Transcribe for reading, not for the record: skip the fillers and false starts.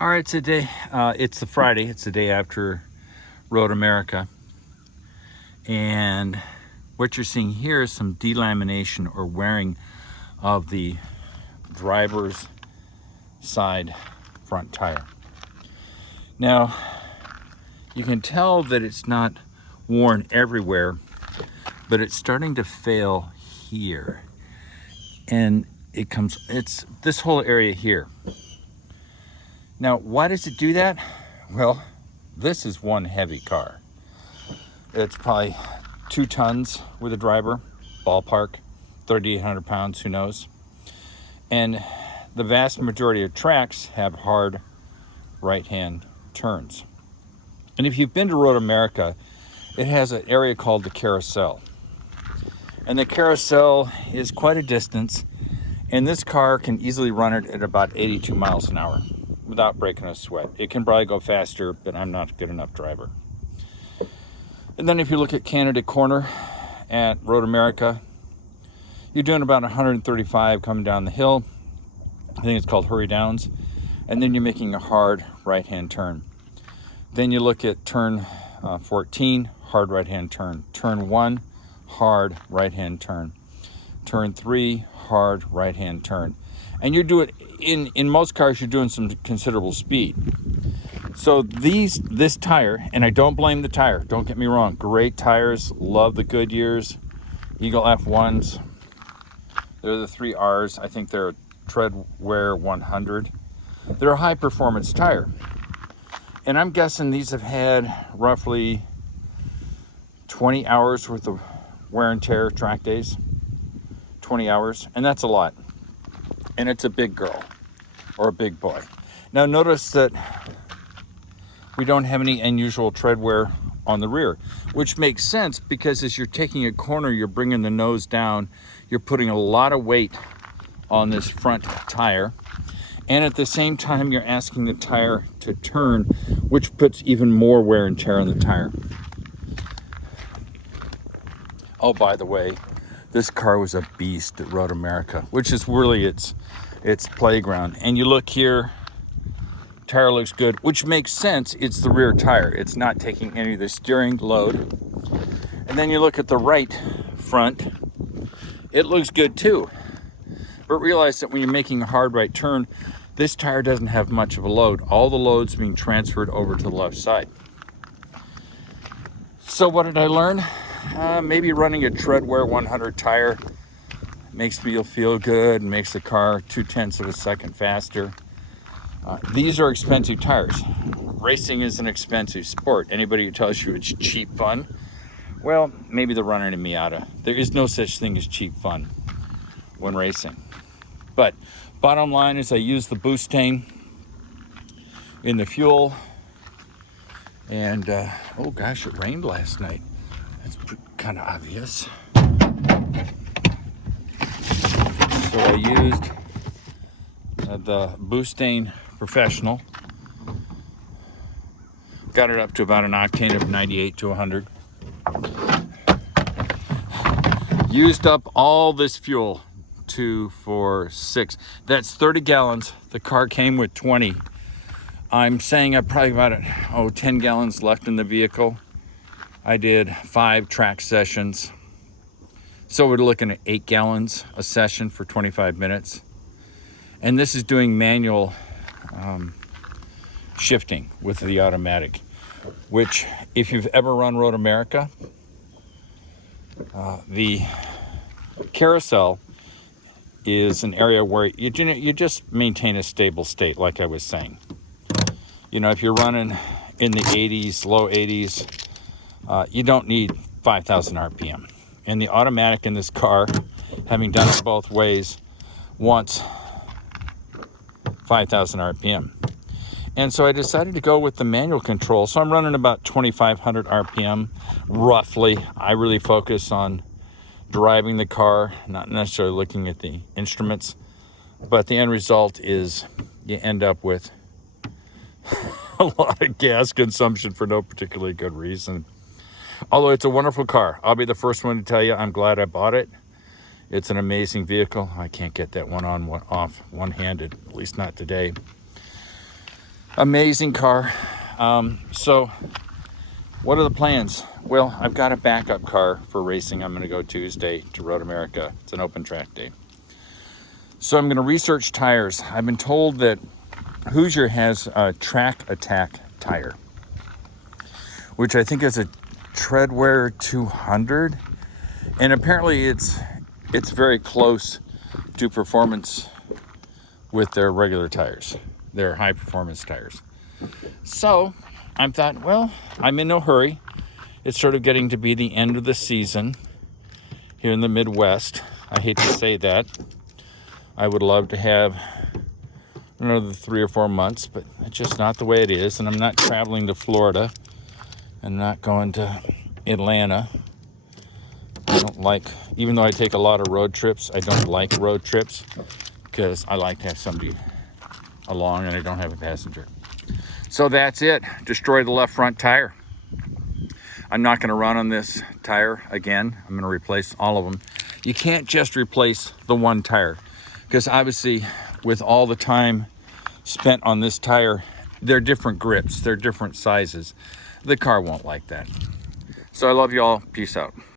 All right, today it's the Friday. It's the day after Road America, and what you're seeing here is some delamination or wearing of the driver's side front tire. Now, you can tell that it's not worn everywhere, but it's starting to fail here, and it's this whole area here. Now, why does it do that? Well, this is one heavy car. It's probably 2 tons with a driver, ballpark, 3,800 pounds, who knows? And the vast majority of tracks have hard right-hand turns. And if you've been to Road America, it has an area called the carousel. And the carousel is quite a distance, and this car can easily run it at about 82 miles an hour. Without breaking a sweat. It can probably go faster, but I'm not a good enough driver. And then if you look at Canada Corner at Road America, you're doing about 135 coming down the hill. I think it's called Hurry Downs. And then you're making a hard right-hand turn. Then you look at turn 14, hard right-hand turn. Turn 1, hard right-hand turn. Turn 3, hard right-hand turn. And you do it in most cars, you're doing some considerable speed. So this tire, and I don't blame the tire, don't get me wrong, great tires, love the Goodyears, Eagle F1s. They're the 3Rs. I think they're a Treadwear 100. They're a high performance tire. And I'm guessing these have had roughly 20 hours worth of wear and tear track days. 20 hours, and that's a lot. And it's a big girl or a big boy. Now notice that we don't have any unusual tread wear on the rear, which makes sense because as you're taking a corner, you're bringing the nose down, you're putting a lot of weight on this front tire, and at the same time you're asking the tire to turn, which puts even more wear and tear on the tire. Oh, by the way, this car was a beast at Road America, which is really its playground. And you look here, tire looks good, which makes sense. It's the rear tire. It's not taking any of the steering load. And then you look at the right front, it looks good too. But realize that when you're making a hard right turn, this tire doesn't have much of a load. All the load's being transferred over to the left side. So what did I learn? Maybe running a Treadwear 100 tire makes me feel good and makes the car 0.2 of a second faster. These are expensive tires. Racing is an expensive sport. Anybody who tells you it's cheap fun, well, maybe they're running a Miata. There is no such thing as cheap fun when racing. But bottom line is I use the butane in the fuel. And, oh gosh, it rained last night. That's kind of obvious. So I used the Butane Professional. Got it up to about an octane of 98 to 100. Used up all this fuel, 2, 4, 6. That's 30 gallons. The car came with 20. I'm saying I probably got 10 gallons left in the vehicle. I did 5 track sessions. So we're looking at 8 gallons a session for 25 minutes. And this is doing manual shifting with the automatic, which if you've ever run Road America, the carousel is an area where you just maintain a stable state, like I was saying. You know, if you're running in the 80s, low 80s, you don't need 5,000 RPM. And the automatic in this car, having done it both ways, wants 5,000 RPM. And so I decided to go with the manual control. So I'm running about 2,500 RPM, roughly. I really focus on driving the car, not necessarily looking at the instruments. But the end result is you end up with a lot of gas consumption for no particularly good reason. Although it's a wonderful car. I'll be the first one to tell you I'm glad I bought it. It's an amazing vehicle. I can't get that one on, one off, one-handed, at least not today. Amazing car. So what are the plans? Well, I've got a backup car for racing. I'm going to go Tuesday to Road America. It's an open track day. So I'm going to research tires. I've been told that Hoosier has a Track Attack tire, which I think is a Treadwear 200. And apparently it's very close to performance with their regular tires, their high performance tires. So I thought, well, I'm in no hurry. It's sort of getting to be the end of the season here in the Midwest. I hate to say that. I would love to have another 3 or 4 months, but it's just not the way it is. And I'm not traveling to Florida. I'm not going to Atlanta. I don't like, even though I take a lot of road trips, I don't like road trips because I like to have somebody along and I don't have a passenger. So that's it. Destroy the left front tire. I'm not going to run on this tire again. I'm going to replace all of them. You can't just replace the one tire because obviously with all the time spent on this tire, they're different grips, they're different sizes. The car won't like that. So I love you all. Peace out.